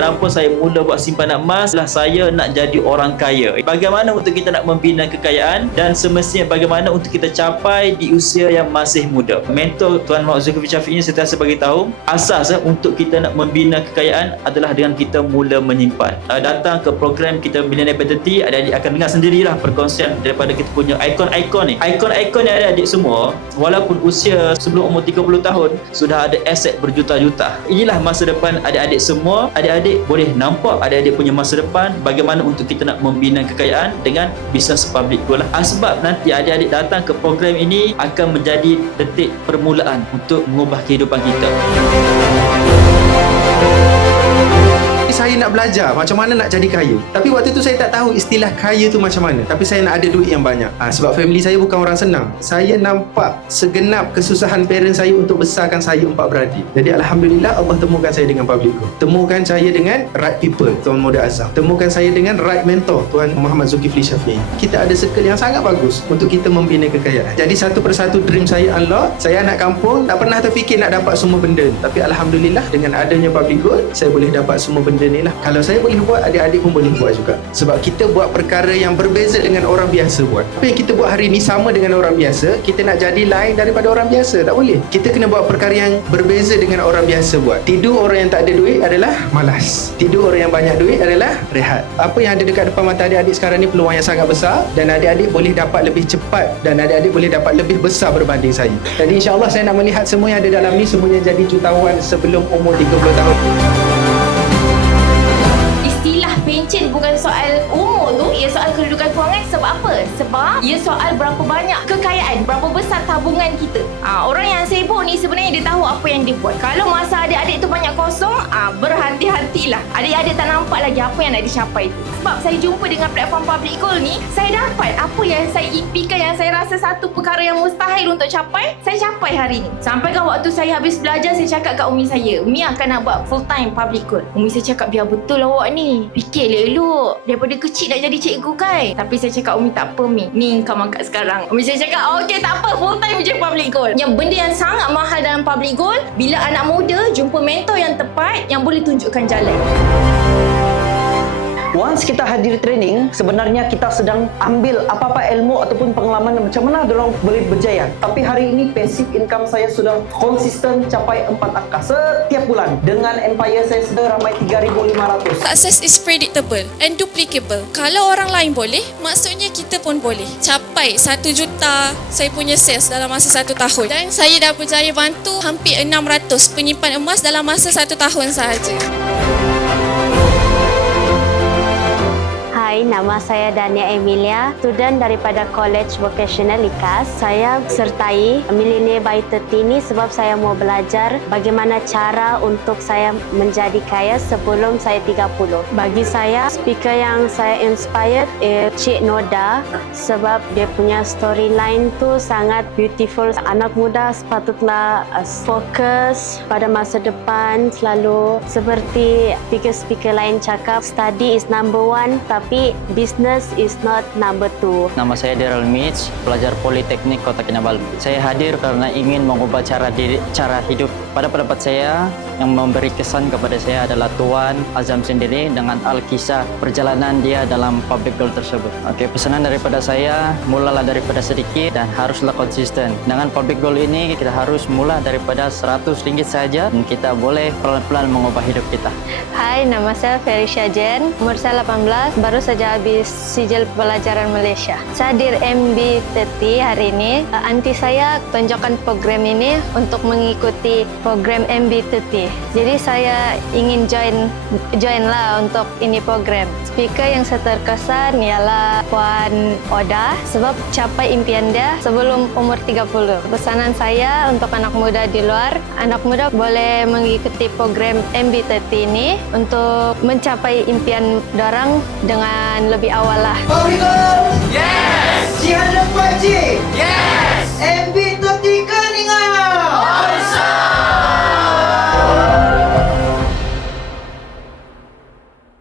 kenapa saya mula buat simpanan emas adalah saya nak jadi orang kaya. Bagaimana untuk kita nak membina kekayaan dan semestinya bagaimana untuk kita capai di usia yang masih muda. Mentor Tuan Muhammad Zulkifli Syafiq ini sentiasa bagi tahu asas untuk kita nak membina kekayaan adalah dengan kita mula menyimpan. Datang ke program kita Millionaire by 30, adik-adik akan dengar sendirilah perkongsian daripada kita punya ikon-ikon ni. Ikon-ikon ni adik-adik semua, walaupun usia sebelum umur 30 tahun, sudah ada aset berjuta-juta. Inilah masa depan adik-adik semua. Adik-adik boleh nampak adik-adik punya masa depan bagaimana untuk kita nak membina kekayaan dengan bisnes public goal. Sebab nanti adik-adik datang ke program ini akan menjadi detik permulaan untuk mengubah kehidupan kita. Saya nak belajar macam mana nak jadi kaya. Tapi waktu tu saya tak tahu istilah kaya tu macam mana. Tapi saya nak ada duit yang banyak. Sebab family saya bukan orang senang. Saya nampak segenap kesusahan parents saya untuk besarkan saya 4 beradik. Jadi Alhamdulillah Allah temukan saya dengan public goal. Temukan saya dengan right people, Tuan Muda Azam. Temukan saya dengan right mentor, Tuan Muhammad Zulkifli Syafiq. Kita ada circle yang sangat bagus untuk kita membina kekayaan. Jadi satu persatu dream saya unlock. Saya anak kampung, tak pernah terfikir nak dapat semua benda. Tapi Alhamdulillah dengan adanya public goal, saya boleh dapat semua benda ni lah. Kalau saya boleh buat, adik-adik pun boleh buat juga. Sebab kita buat perkara yang berbeza dengan orang biasa buat. Apa yang kita buat hari ni sama dengan orang biasa, kita nak jadi lain daripada orang biasa, tak boleh. Kita kena buat perkara yang berbeza dengan orang biasa buat. Tidur orang yang tak ada duit adalah malas. Tidur orang yang banyak duit adalah rehat. Apa yang ada dekat depan mata adik-adik sekarang ni peluang yang sangat besar dan adik-adik boleh dapat lebih cepat dan adik-adik boleh dapat lebih besar berbanding saya. Jadi insya-Allah saya nak melihat semua yang ada dalam ni semuanya jadi jutawan sebelum umur 30 tahun. Istilah pencen bukan soal umur tu, ia soal kedudukan kewangan. Sebab apa? Sebab ia soal berapa banyak kekayaan, berapa besar tabungan kita. Orang yang sibuk ni sebenarnya dia tahu apa yang dia buat. Kalau masa adik-adik tu banyak kosong, berhati-hatilah. Adik-adik tak nampak lagi apa yang nak dicapai tu. Sebab saya jumpa dengan platform Public Goal ni, saya dapat apa yang saya impikan, yang saya rasa satu perkara yang mustahil untuk capai, saya capai hari ni. Sampai kan waktu saya habis belajar, saya cakap kat Umi saya, Umi akan nak buat full time Public Goal. Umi saya cakap, biar betul awak ni. Fikir elok. Daripada kecil nak jadi cikgu kan. Tapi saya cakap, Umi tak apa Mi. Ni kau angkat sekarang. Umi saya cakap, okey tak apa, full time je Public Goal. Yang benda yang sangat mahal dalam Public Goal, bila anak muda jumpa mentor yang tepat, yang boleh tunjukkan jalan. Once kita hadir training, sebenarnya kita sedang ambil apa-apa ilmu ataupun pengalaman macam mana dorang boleh berjaya. Tapi hari ini passive income saya sudah konsisten capai 4 angka setiap bulan. Dengan empire saya sudah ramai 3,500. Success is predictable and duplicable. Kalau orang lain boleh, maksudnya kita pun boleh. Capai 1 juta saya punya sales dalam masa 1 tahun. Dan saya dah berjaya bantu hampir 600 penyimpan emas dalam masa 1 tahun sahaja. Hai, nama saya Dania Emilia, student daripada College Vocational IKAS. Saya sertai Millionaire by 30 ni sebab saya mau belajar bagaimana cara untuk saya menjadi kaya sebelum saya 30. Bagi saya, speaker yang saya inspired Cik Noda sebab dia punya storyline tu sangat beautiful. Anak muda sepatutlah fokus pada masa depan, selalu seperti speaker-speaker lain cakap, study is number 1 tapi business is not number 2. Nama saya Daryl Mitch, pelajar Politeknik Kota Kinabalu. Saya hadir karena ingin mengubah cara hidup. Pada pendapat saya, yang memberi kesan kepada saya adalah Tuan Azam sendiri dengan Al-Kisah perjalanan dia dalam public goal tersebut. Okey, pesanan daripada saya, mulalah daripada sedikit dan haruslah konsisten. Dengan public goal ini, kita harus mula daripada RM100 saja dan kita boleh pelan-pelan mengubah hidup kita. Hai, nama saya Ferisha Jen, umur saya 18, baru saja habis sijil pelajaran Malaysia. Saya hadir MB30 hari ini. Aunty saya tunjukkan program ini untuk mengikuti program MB30. Jadi saya ingin join lah untuk ini program. Speaker yang saya terkesan ialah Puan Oda sebab capai impian dia sebelum umur 30. Pesanan saya untuk anak muda di luar, anak muda boleh mengikuti program MB30 ini untuk mencapai impian dorang dengan lebih awal lah. Public Goal! Yes! Jihad Lepas Yes! MB30!